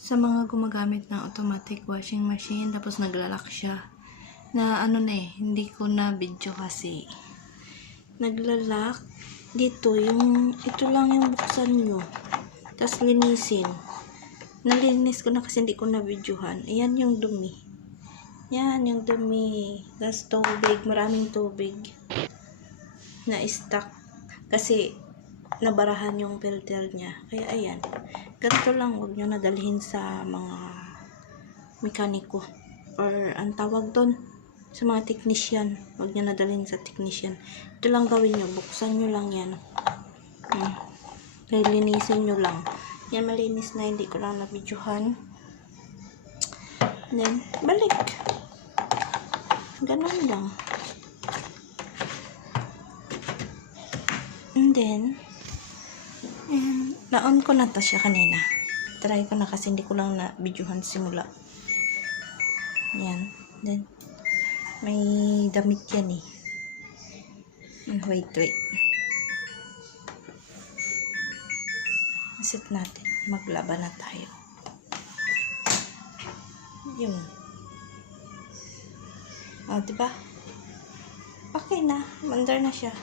Sa mga gumagamit ng automatic washing machine tapos naglalak siya na hindi ko na video kasi naglalak dito ito lang yung buksan nyo tapos linisin. Nalinis ko na kasi hindi ko na videohan. Ayan yung dumi, yan yung dumi, tapos tubig, maraming tubig na stuck kasi nabarahan yung filter niya. Kaya ayan, ganito lang, huwag nyo nadalhin sa mga mekaniko or ang tawag doon sa mga technician. Huwag nyo nadalhin sa technician. Ito lang gawin nyo, buksan nyo lang yan, linisin nyo lang yan. Malinis na, hindi ko lang na-videohan. Then balik, ganun lang. And then na-on ko na to siya kanina. Try ko na kasi hindi ko lang na videohan simula. Yan. Then may damit yan eh. Wait. Set natin. Maglaban na tayo. Yun. Diba? Okay na. Mandar na siya.